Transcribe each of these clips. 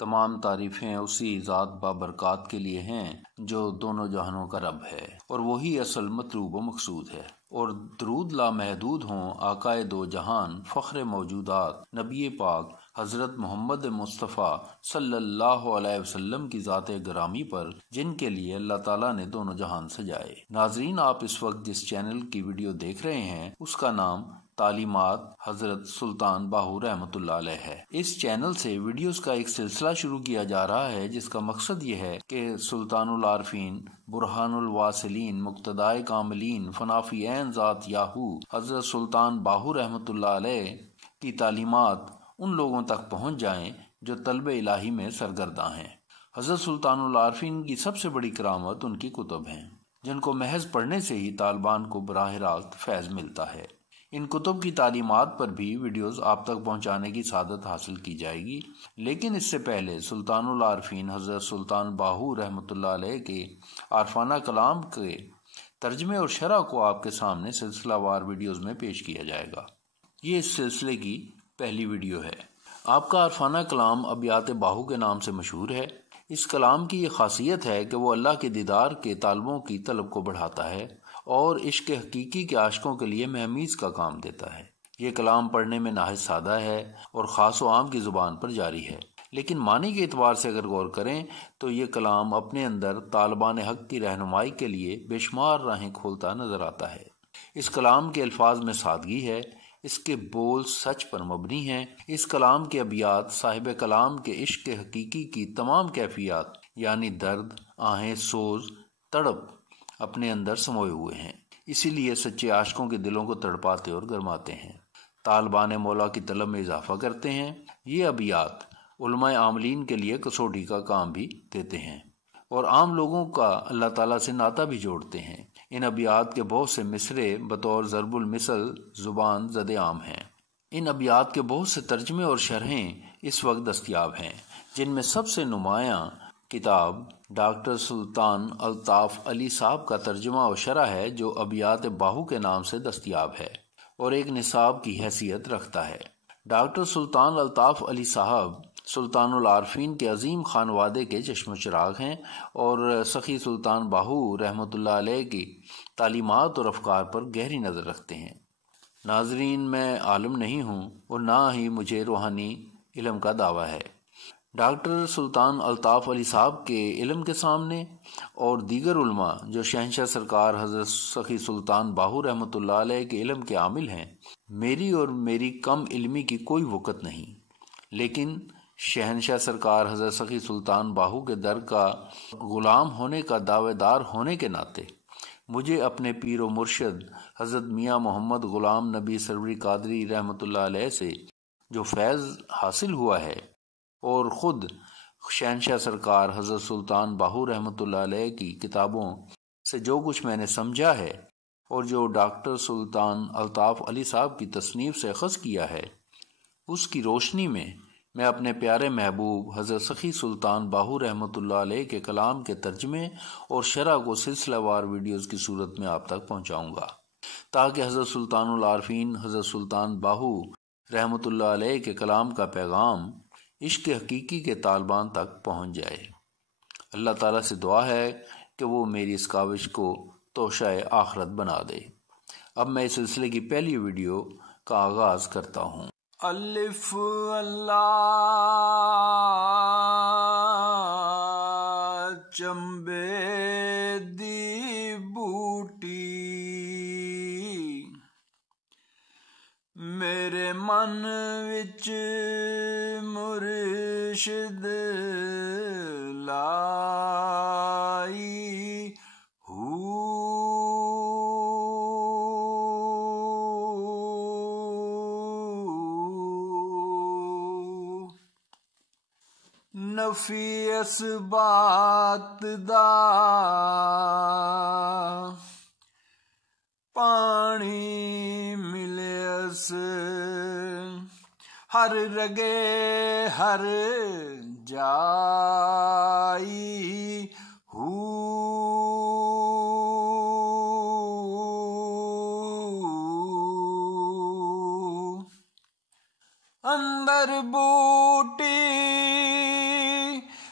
تمام تعریفیں اسی ذات بابرکات کے لیے ہیں جو دونوں جہانوں کا رب ہے، اور وہی اصل مطلوب و مقصود ہے۔ اور درود لامحدود ہوں آقائے دو جہان، فخر موجودات، نبی پاک حضرت محمد مصطفیٰ صلی اللہ علیہ وسلم کی ذات گرامی پر، جن کے لیے اللہ تعالیٰ نے دونوں جہان سجائے۔ ناظرین، آپ اس وقت جس چینل کی ویڈیو دیکھ رہے ہیں اس کا نام تعلیمات حضرت سلطان باہو رحمۃ اللہ علیہ ہے۔ اس چینل سے ویڈیوز کا ایک سلسلہ شروع کیا جا رہا ہے جس کا مقصد یہ ہے کہ سلطان العارفین، برہان الواصلین، مقتدائے کاملین، فنافی عین ذات یاہو حضرت سلطان باہو رحمۃ اللہ علیہ کی تعلیمات ان لوگوں تک پہنچ جائیں جو طلب الہی میں سرگرداں ہیں۔ حضرت سلطان العارفین کی سب سے بڑی کرامت ان کی کتب ہیں، جن کو محض پڑھنے سے ہی طالبان کو براہ راست فیض ملتا ہے۔ ان کتب کی تعلیمات پر بھی ویڈیوز آپ تک پہنچانے کی سعادت حاصل کی جائے گی، لیکن اس سے پہلے سلطان العارفین حضرت سلطان باہو رحمۃ اللہ علیہ کے عارفانہ کلام کے ترجمے اور شرح کو آپ کے سامنے سلسلہ وار ویڈیوز میں پیش کیا جائے گا۔ یہ اس سلسلے کی پہلی ویڈیو ہے۔ آپ کا عارفانہ کلام ابیات باہو کے نام سے مشہور ہے۔ اس کلام کی یہ خاصیت ہے کہ وہ اللہ کے دیدار کے طالبوں کی طلب کو بڑھاتا ہے اور عشق حقیقی کے عاشقوں کے لیے مہمیز کا کام دیتا ہے۔ یہ کلام پڑھنے میں نہایت سادہ ہے اور خاص و عام کی زبان پر جاری ہے، لیکن معنی کے اعتبار سے اگر غور کریں تو یہ کلام اپنے اندر طالبان حق کی رہنمائی کے لیے بے شمار راہیں کھولتا نظر آتا ہے۔ اس کلام کے الفاظ میں سادگی ہے، اس کے بول سچ پر مبنی ہیں۔ اس کلام کے ابیات صاحب کلام کے عشق حقیقی کی تمام کیفیات یعنی درد، آہیں، سوز، تڑپ اپنے اندر سموئے ہوئے ہیں، اسی لیے سچے عاشقوں کے دلوں کو تڑپاتے اور گرماتے ہیں، طالبان مولا کی طلب میں اضافہ کرتے ہیں۔ یہ ابیات علماء عاملین کے لیے کسوٹی کا کام بھی دیتے ہیں اور عام لوگوں کا اللہ تعالیٰ سے ناطہ بھی جوڑتے ہیں۔ ان ابیات کے بہت سے مصرے بطور ضرب المثل زبان زد عام ہیں۔ ان ابیات کے بہت سے ترجمے اور شرحیں اس وقت دستیاب ہیں، جن میں سب سے نمایاں کتاب ڈاکٹر سلطان الطاف علی صاحب کا ترجمہ و شرح ہے، جو ابیات باہو کے نام سے دستیاب ہے اور ایک نصاب کی حیثیت رکھتا ہے۔ ڈاکٹر سلطان الطاف علی صاحب سلطان العارفین کے عظیم خانوادے کے چشم و چراغ ہیں اور سخی سلطان باہو رحمۃ اللہ علیہ کی تعلیمات اور افکار پر گہری نظر رکھتے ہیں۔ ناظرین، میں عالم نہیں ہوں اور نہ ہی مجھے روحانی علم کا دعویٰ ہے۔ ڈاکٹر سلطان الطاف علی صاحب کے علم کے سامنے اور دیگر علماء جو شہنشاہ سرکار حضرت سخی سلطان باہو رحمۃ اللہ علیہ کے علم کے عامل ہیں، میری اور میری کم علمی کی کوئی وقت نہیں، لیکن شہنشاہ سرکار حضرت سخی سلطان باہو کے در کا غلام ہونے کا دعوے دار ہونے کے ناطے مجھے اپنے پیر و مرشد حضرت میاں محمد غلام نبی سروری قادری رحمۃ اللہ علیہ سے جو فیض حاصل ہوا ہے اور خود شہنشاہ سرکار حضرت سلطان باہو رحمۃ اللہ علیہ کی کتابوں سے جو کچھ میں نے سمجھا ہے اور جو ڈاکٹر سلطان الطاف علی صاحب کی تصنیف سے اخذ کیا ہے، اس کی روشنی میں اپنے پیارے محبوب حضرت سخی سلطان باہو رحمۃ اللہ علیہ کے کلام کے ترجمے اور شرح کو سلسلہ وار ویڈیوز کی صورت میں آپ تک پہنچاؤں گا، تاکہ حضرت سلطان العارفین حضرت سلطان باہو رحمۃ اللہ علیہ کے کلام کا پیغام عشق حقیقی کے طالبان تک پہنچ جائے۔ اللہ تعالیٰ سے دعا ہے کہ وہ میری اس کاوش کو توشہ آخرت بنا دے۔ اب میں اس سلسلے کی پہلی ویڈیو کا آغاز کرتا ہوں۔ الف اللہ چمبے دی بوٹی میرے من وچ مرشد لائی نفی اسبات دا پانی ملے اس ہر رگے ہر جائی اندر بوٹی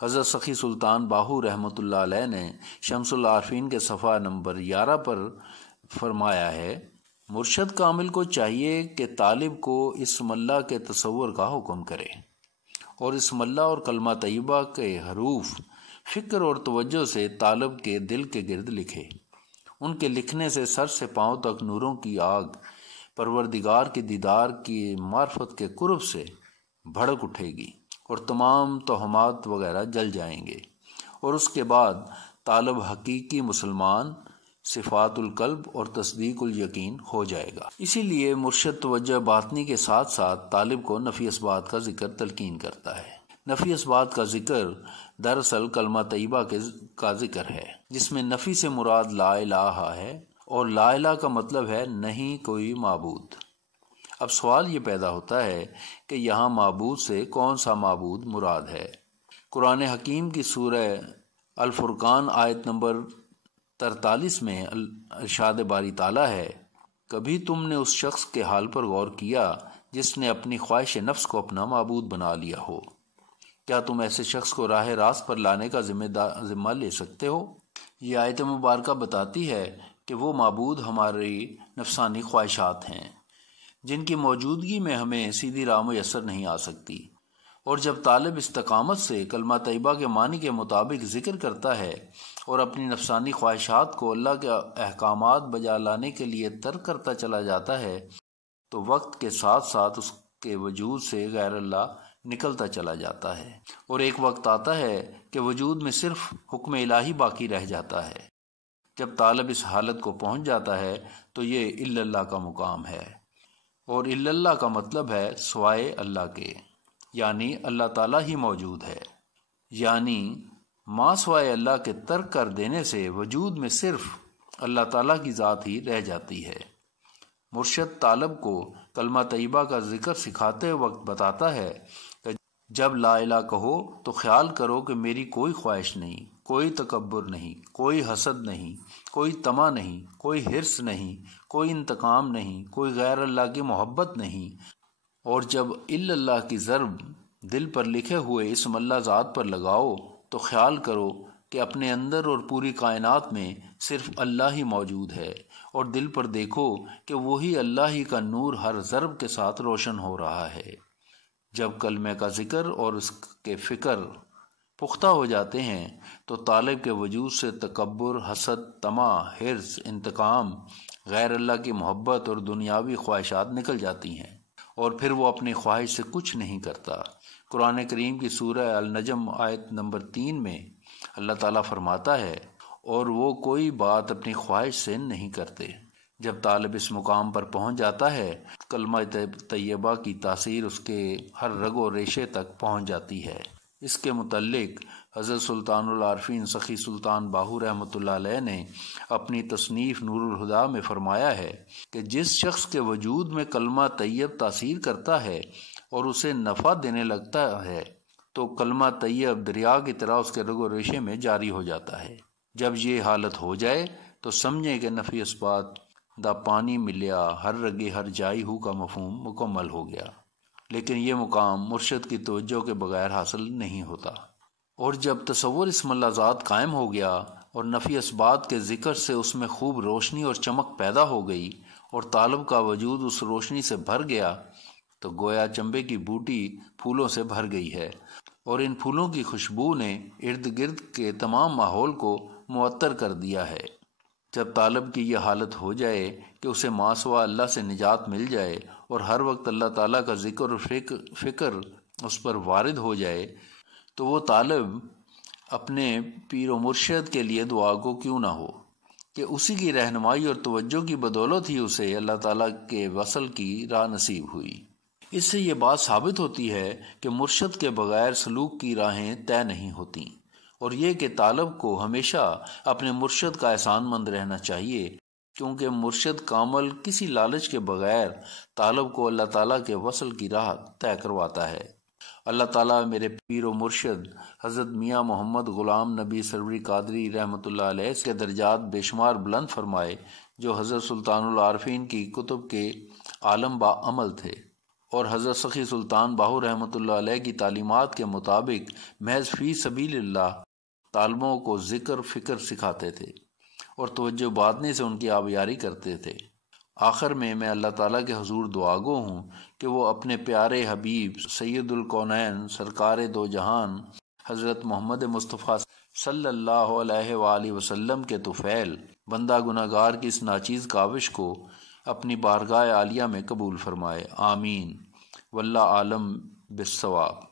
حضرت سخی سلطان باہو رحمۃ اللہ علیہ نے شمس العارفین کے صفحہ نمبر 11 پر فرمایا ہے، مرشد کامل کو چاہیے کہ طالب کو اسم اللہ کے تصور کا حکم کرے اور اسم اللہ اور کلمہ طیبہ کے حروف فکر اور توجہ سے طالب کے دل کے گرد لکھے۔ ان کے لکھنے سے سر سے پاؤں تک نوروں کی آگ پروردگار کے دیدار کی معرفت کے قرب سے بھڑک اٹھے گی اور تمام توہمات وغیرہ جل جائیں گے، اور اس کے بعد طالب حقیقی مسلمان، صفات القلب اور تصدیق الیقین ہو جائے گا۔ اسی لیے مرشد توجہ باطنی کے ساتھ ساتھ طالب کو نفی اثبات کا ذکر تلقین کرتا ہے۔ نفی اثبات کا ذکر دراصل کلمہ طیبہ کا ذکر ہے، جس میں نفی سے مراد لا الہ ہے، اور لا الہ کا مطلب ہے نہیں کوئی معبود۔ اب سوال یہ پیدا ہوتا ہے کہ یہاں معبود سے کون سا معبود مراد ہے؟ قرآن حکیم کی سورہ الفرقان آیت نمبر 43 میں ارشاد باری تعالیٰ ہے، کبھی تم نے اس شخص کے حال پر غور کیا جس نے اپنی خواہش نفس کو اپنا معبود بنا لیا ہو؟ کیا تم ایسے شخص کو راہ راست پر لانے کا ذمہ لے سکتے ہو؟ یہ آیت مبارکہ بتاتی ہے کہ وہ معبود ہماری نفسانی خواہشات ہیں، جن کی موجودگی میں ہمیں سیدھی راہ میسر نہیں آ سکتی، اور جب طالب استقامت سے کلمہ طیبہ کے معنی کے مطابق ذکر کرتا ہے اور اپنی نفسانی خواہشات کو اللہ کے احکامات بجا لانے کے لیے ترک کرتا چلا جاتا ہے، تو وقت کے ساتھ ساتھ اس کے وجود سے غیر اللہ نکلتا چلا جاتا ہے، اور ایک وقت آتا ہے کہ وجود میں صرف حکم الہی باقی رہ جاتا ہے۔ جب طالب اس حالت کو پہنچ جاتا ہے تو یہ الا اللہ کا مقام ہے، اور الا اللہ کا مطلب ہے سوائے اللہ کے، یعنی اللہ تعالیٰ ہی موجود ہے، یعنی ما سوائے اللہ کے ترک کر دینے سے وجود میں صرف اللہ تعالیٰ کی ذات ہی رہ جاتی ہے۔ مرشد طالب کو کلمہ طیبہ کا ذکر سکھاتے وقت بتاتا ہے کہ جب لا الہ کہو تو خیال کرو کہ میری کوئی خواہش نہیں، کوئی تکبر نہیں، کوئی حسد نہیں، کوئی طمع نہیں، کوئی حرص نہیں، کوئی انتقام نہیں، کوئی غیر اللہ کی محبت نہیں، اور جب الا اللہ کی ضرب دل پر لکھے ہوئے اسم اللہ ذات پر لگاؤ تو خیال کرو کہ اپنے اندر اور پوری کائنات میں صرف اللہ ہی موجود ہے، اور دل پر دیکھو کہ وہی اللہ ہی کا نور ہر ضرب کے ساتھ روشن ہو رہا ہے۔ جب کلمے کا ذکر اور اس کے فکر پختہ ہو جاتے ہیں تو طالب کے وجود سے تکبر، حسد، طمع، حرص، انتقام، غیر اللہ کی محبت اور دنیاوی خواہشات نکل جاتی ہیں، اور پھر وہ اپنی خواہش سے کچھ نہیں کرتا۔ قرآن کریم کی سورہ النجم آیت نمبر 3 میں اللہ تعالیٰ فرماتا ہے، اور وہ کوئی بات اپنی خواہش سے نہیں کرتے۔ جب طالب اس مقام پر پہنچ جاتا ہے، کلمہ طیبہ کی تاثیر اس کے ہر رگ و ریشے تک پہنچ جاتی ہے۔ اس کے متعلق حضرت سلطان العارفین سخی سلطان باہو رحمۃ اللہ علیہ نے اپنی تصنیف نور الہدیٰ میں فرمایا ہے کہ جس شخص کے وجود میں کلمہ طیب تاثیر کرتا ہے اور اسے نفع دینے لگتا ہے تو کلمہ طیب دریا کی طرح اس کے رگ و ریشے میں جاری ہو جاتا ہے۔ جب یہ حالت ہو جائے تو سمجھیں کہ نفی اثبات دا پانی ملیا ہر رگے ہر جائی ہو کا مفہوم مکمل ہو گیا، لیکن یہ مقام مرشد کی توجہ کے بغیر حاصل نہیں ہوتا۔ اور جب تصور اسم اللہ ذات قائم ہو گیا اور نفی اثبات کے ذکر سے اس میں خوب روشنی اور چمک پیدا ہو گئی اور طالب کا وجود اس روشنی سے بھر گیا تو گویا چنبے کی بوٹی پھولوں سے بھر گئی ہے، اور ان پھولوں کی خوشبو نے ارد گرد کے تمام ماحول کو معطر کر دیا ہے۔ جب طالب کی یہ حالت ہو جائے کہ اسے ما سوا اللہ سے نجات مل جائے اور ہر وقت اللہ تعالیٰ کا ذکر اور فکر اس پر وارد ہو جائے تو وہ طالب اپنے پیر و مرشد کے لیے دعا کو کیوں نہ ہو کہ اسی کی رہنمائی اور توجہ کی بدولت ہی اسے اللہ تعالیٰ کے وصل کی راہ نصیب ہوئی۔ اس سے یہ بات ثابت ہوتی ہے کہ مرشد کے بغیر سلوک کی راہیں طے نہیں ہوتیں، اور یہ کہ طالب کو ہمیشہ اپنے مرشد کا احسان مند رہنا چاہیے، کیونکہ مرشد کامل کسی لالچ کے بغیر طالب کو اللہ تعالیٰ کے وصل کی راہ طے کرواتا ہے۔ اللہ تعالیٰ میرے پیر و مرشد حضرت میاں محمد غلام نبی سروری قادری رحمۃ اللہ علیہ کے درجات بے شمار بلند فرمائے، جو حضرت سلطان العارفین کی کتب کے عالم با عمل تھے، اور حضرت سخی سلطان باہو رحمۃ اللہ علیہ کی تعلیمات کے مطابق محض فی سبیل اللہ طالبوں کو ذکر فکر سکھاتے تھے اور توجہ باطنی سے ان کی آبیاری کرتے تھے۔ آخر میں اللہ تعالیٰ کے حضور دعا گو ہوں کہ وہ اپنے پیارے حبیب سید الکونین سرکار دو جہان حضرت محمد مصطفیٰ صلی اللہ علیہ وآلہ وسلم کے طفیل بندہ گناہگار کی اس ناچیز کاوش کو اپنی بارگاہ عالیہ میں قبول فرمائے، آمین، واللہ عالم بالصواب۔